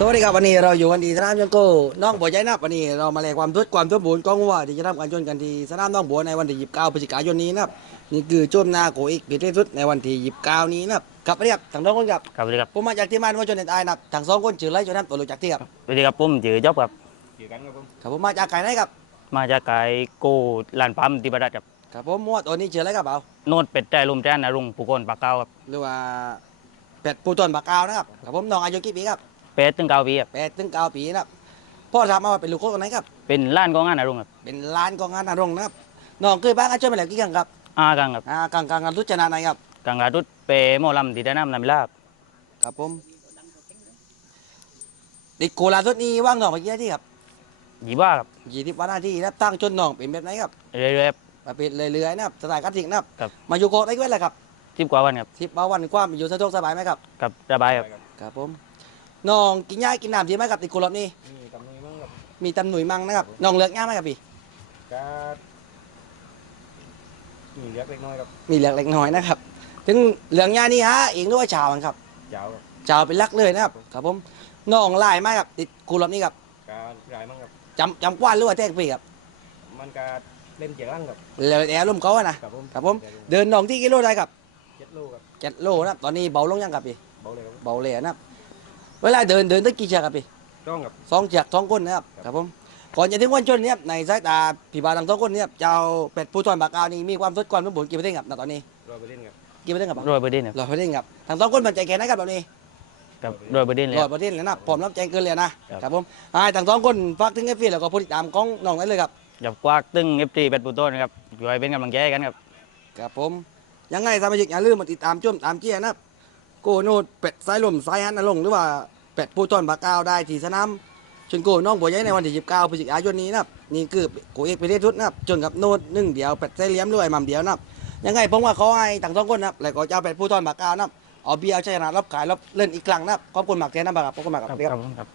สวัสดีครับวันนี้เราอยู่กันที่สนามชนโกน้องบัวใหญ่นะครับวันนี้เรามาแลกความทุดความสมบูรณ์ของวัวที่จะทำการชนกันที่สนามน้องบัวในวันที่29พฤศจิกายนนี้นะครับนี่คือโจมนาโกอีกปีที่สุดในวันที่29นี้นะครับครับเรียบทั้งสองคนครับครับสวัสดีครับผมมาจากที่มานวัวชนเน็ตไอนะครับทั้งสองคนชื่อไรจนน้ำตัวรู้จักที่ครับสวัสดีครับผมจือจ๊อบครับเกี่ยวกันครับผมครับผมมาจากไก่ไหนครับ มาจากไก่โกลานปั๊มติบรัตครับครับผมมัวตัวนี้ชื่ออะไรครับเปล่าโนดเป็ดใจลมแจ้นนรุงผู้คนปากเก้าครับหรือว่าเป็ดปูต้นปากกาวนะครับครับผมน้องอายุกี่ปีครับ เป็ดตึงเก้าปีครับแปดถึงเก้าปีนะครับพ่อทำมาว่าเป็นลูกโคตัวไหนครับ เป็นล้านกองงานนรุงครับเป็นล้านกองงานนรงค์นะครับน้องเคยบ้างอาจารย์มาแล้วกี่ครั้งครับอากังครับอ่ากลางกลางกันรุชนะไหนครับกังกาดุดเปโมอลำติดาน้ำนำลาบครับผมเด็กโคราชสุดนี้ว่างน้องไปกี่นาทีครับหยีบ้าครับยี่สิบวันนาทีนะครับตั้งจนน้องเป็นแบบไหนครับเรื่อยๆครับประเภทเรื่อยๆนะครับสไตล์การทิ้งนะครับครับ มาอยู่โคราชได้กี่วันแล้วครับสิบกว่าวันครับสิบวันความอยู่สะดวกสบายไหมครับกับระบายครับครับผม น้องกินหญ้ากินน้ำดีไหมครับติดโคราชนี่นี่กำมือมั่งครับมีตำหนุยมั่งนะครับน้องเลือกหญ้าไหมครับพี่ก็มีเล็กเล็กน้อยครับมีเลือกเล็กน้อยนะครับถึงเหลืองหญ้านี่ฮะเองด้วยชาวมันครับยาวครับชาวเป็นหลักเลยนะครับครับผมน้องลายไหมครับติดโคราชนี่ครับก็รายมั่งครับจำจำกว้านหรือว่าแท่งปีครับมันก็เล่นเจียงร่างครับแล้วแต่อารมณ์เขาอะนะครับผมครับผมเดินน้องที่กิโลได้ครับเจ็ดลูกครับเจ็ดโลนะครับตอนนี้เบาลงยังครับพี่เบาเลยครับเบาเลยนะครับ เวลาเดินเดินตั้งกี่เชือกครับพี่ต้องครับ สองเชือกสองคนนะครับครับผมก่อนจะถึงวันชนเนี่ยในสายตาพี่บาทั้งสองคนเนี่ยเจ้าเป็ดผู้ทอนปากกาวนี่มีความสดความสมบูรณ์กี่เปอร์เซ็นต์ครับณตอนนี้รอไปเล่นครับกี่เปอร์เซ็นต์ครับรวยเบอร์ดินครับร้อยเปอร์เซ็นต์ครับทั้งสองคนมั่นใจแค่ไหนครับตอนนี้กับรวยเบอร์ดินเลยร้คอรัยบเปอร์เซ็นต์เลยนะพร้อมรับแจ้งเกินเลยนะครับ ครับผมอ่าทั้งสองคนฝากถึงเอฟซีแล้วก็ผู้ติดตามของน้องได้เลยครับ กับกวากตึงเอฟตีเป็ดปูต้นครับอยู่ให้เป็นกำลังใจให้กันครับ ครับผมยังไงสมาชิกอย่าลืมมาติดตามชมตามเชียร์นะครับ โกโนดเป็ดสายลมสายฮันนรงหรือว่าเป็ดผู้ต้อนปากกาวได้ที่สนามชนโกน้องบัวใหญ่ในวันที่19พฤศจิกายนนี้นะครับนี่คือโกเอกไปเทศทุดนะครับจนกับโนดหนึ่งเดียวเป็ดไส้เลี้ยมด้วยมัมเดียวนะครับยังไงผมว่าเขาให้ต่างสองคนนะครับแล้วก็เจ้าเป็ดผู้ต้อนปากกาวนะครับเอาเบียร์เอาชยนะรับขายรับเล่นอีกครั้งนะครับขอบคุณมากแทนนะครับขอบคุณมากครับครับ